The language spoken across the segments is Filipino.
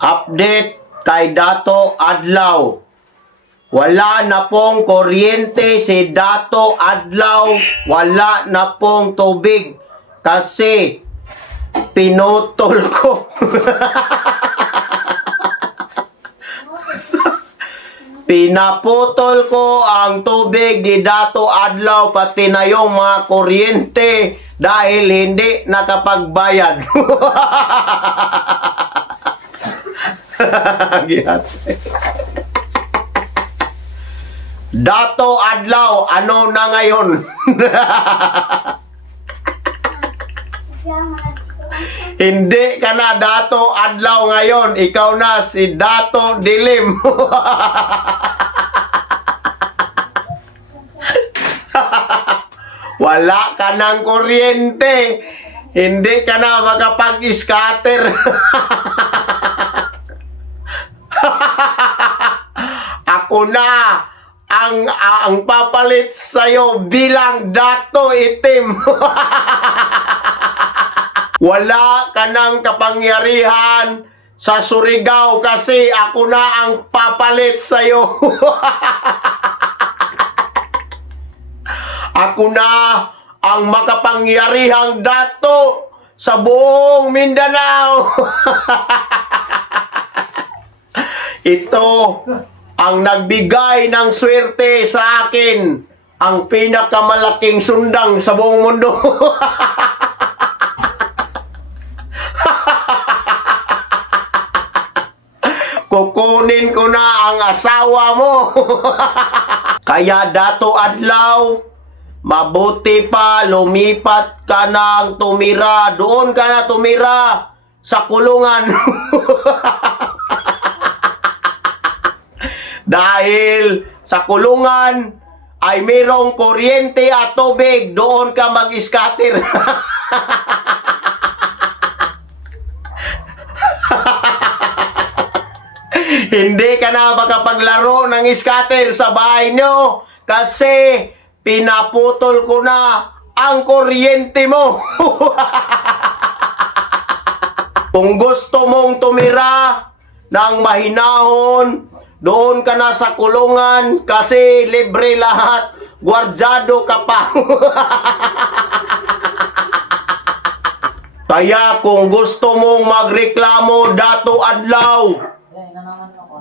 Update kay Dato Adlaw. Wala na pong kuryente si Dato Adlaw. Wala na pong tubig. Kasi pinutol ko. Pinaputol ko ang tubig ni Dato Adlaw pati na yung mga kuryente dahil hindi nakapagbayad. Dato Adlaw, ano na ngayon? Hindi ka na Dato Adlaw ngayon. Ikaw na si Dato Dilim. Wala ka ng kuryente. Hindi ka na makapag-scatter. Ako na ang papalit sa'yo bilang Dato Itim. Wala ka ng kapangyarihan sa Surigao kasi ako na ang papalit sa'yo. Ako na ang makapangyarihang dato sa buong Mindanao. Ito ang nagbigay ng swerte sa akin, ang pinakamalaking sundang sa buong mundo. Kukunin ko na ang asawa mo. Kaya Dato Adlaw, mabuti pa lumipat ka ng tumira. Doon ka na tumira sa kulungan. Dahil sa kulungan ay mayroong kuryente at tubig, doon ka mag-scatter. Hindi ka na makapaglaro ng scatter sa bahay nyo kasi pinaputol ko na ang kuryente mo. Kung gusto mong tumira ng mahinahon, doon ka na sa kulungan kasi libre lahat. Gwardyado ka pa. Kaya kung gusto mong magreklamo, Dato Adlaw,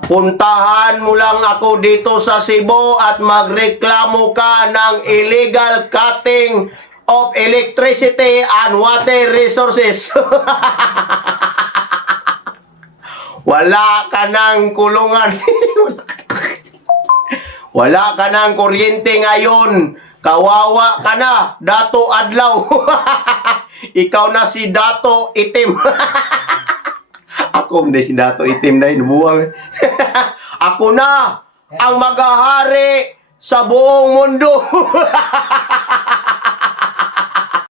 puntahan mo lang ako dito sa Cebu at magreklamo ka ng illegal cutting of electricity and water resources. Wala ka ng kulungan. Wala ka ng kuryente ngayon. Kawawa ka na, Dato Adlaw. Ikaw na si Dato Itim. Ako hindi si Dato Itim na inubuwang. Ako na ang maghahari sa buong mundo.